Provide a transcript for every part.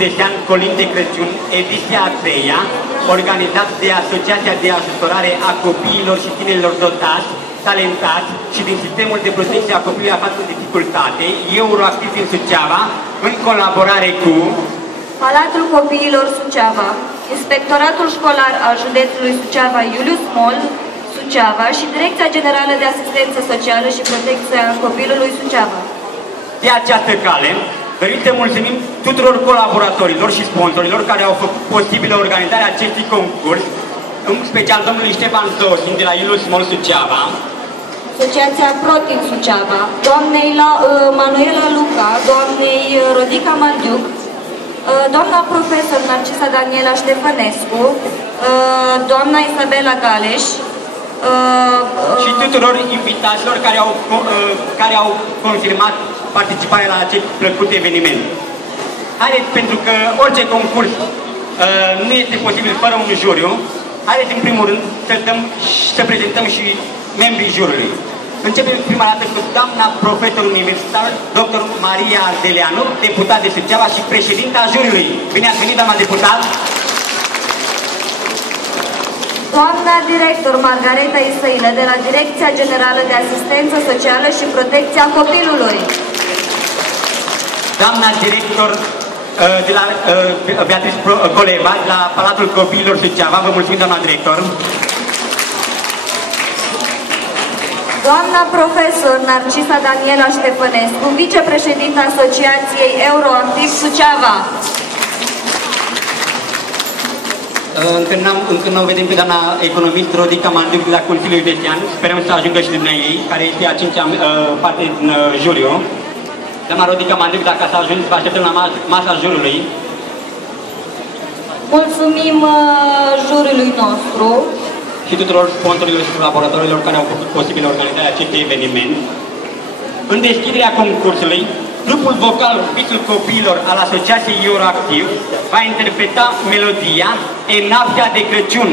Județean Colin de Crăciun, ediția a 3-a, organizat de Asociația de Ajutorare a Copiilor și Tinerilor Dotați, Talentați și din Sistemul de Protecție a Copilului aflat în dificultate, Euroactiv din Suceava, în colaborare cu Palatul Copiilor Suceava, Inspectoratul Școlar al Județului Suceava Iulius Mol, Suceava și Direcția Generală de Asistență Socială și Protecția Copilului Suceava. De această cale, dorim să mulțumim tuturor colaboratorilor și sponsorilor care au făcut posibilă organizarea acestui concurs, în special domnului Ștefan Zosin de la Iulius Mol Suceava, Asociația Protin Suceava, doamnei Manuela Luca, doamnei Rodica Mandiuc, doamna profesor Narcisa Daniela Ștefănescu, doamna Isabela Galeș, și tuturor invitaților care au confirmat participarea la acest plăcut eveniment. Haideți, pentru că orice concurs nu este posibil fără un juriu, haideți în primul rând să prezentăm și membrii juriului. Începem prima dată cu doamna profesor universitar, dr. Maria Ardeleanu, deputat de Suceava și președinta juriului. Bine ați venit, doamna deputat! Doamna director Margareta Isăilă de la Direcția Generală de Asistență Socială și Protecția Copilului. Doamna director de la Beatrice Coleva, de la Palatul Copiilor Suceava. Vă mulțumim, doamna director. Doamna profesor Narcisa Daniela Ștefănescu, vicepreședinta Asociației Euroactiv Suceava. Încă nu vedem pe doamna economist Rodica Mandiuc de la Consiliul Județean. Sperăm să ajungă și dumneavoastră ei, care este a 5-a parte din juriu. Doamna Rodica Mandiuc, dacă ați ajuns, vă așteptăm la masa juriului. Mulțumim juriului nostru și tuturor sponsorilor și colaboratorilor care au făcut posibil organizarea acestui eveniment. În deschiderea concursului, grupul vocal Visul Copiilor al Asociației Euroactiv va interpreta melodia E Noaptea de Crăciun.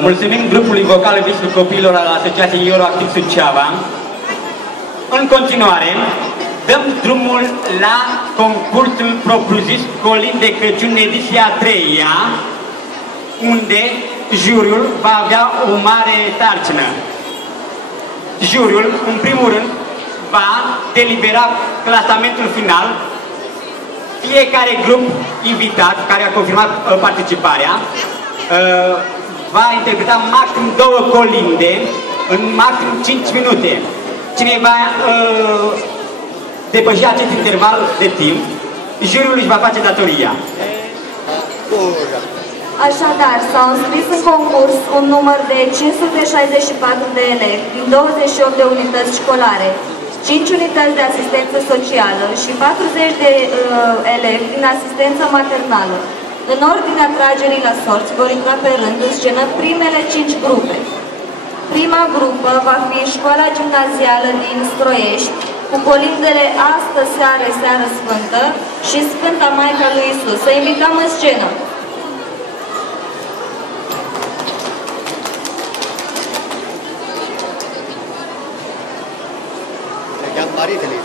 Mulțumim grupului vocal în visul copiilor al Asociației Euroactiv Suceava. În continuare, dăm drumul la concursul propriu-zis Colin de Crăciun ediția 3-a, unde juriul va avea o mare sarcină. Juriul, în primul rând, va delibera clasamentul final. Fiecare grup invitat care a confirmat participarea va interpreta maxim 2 colinde în maxim 5 minute. Cine va depăși acest interval de timp, juriul își va face datoria. Așadar, s-au înscris în concurs un număr de 564 de elevi din 28 de unități școlare, 5 unități de asistență socială și 40 de elevi din asistență maternală. În ordinea tragerii la sorți vor intra pe rând în scenă primele 5 grupe. Prima grupă va fi școala gimnazială din Stroiești, cu colindele Astă seară, seară sfântă și Sfânta Maica lui Iisus. Să invităm în scenă! Maritele,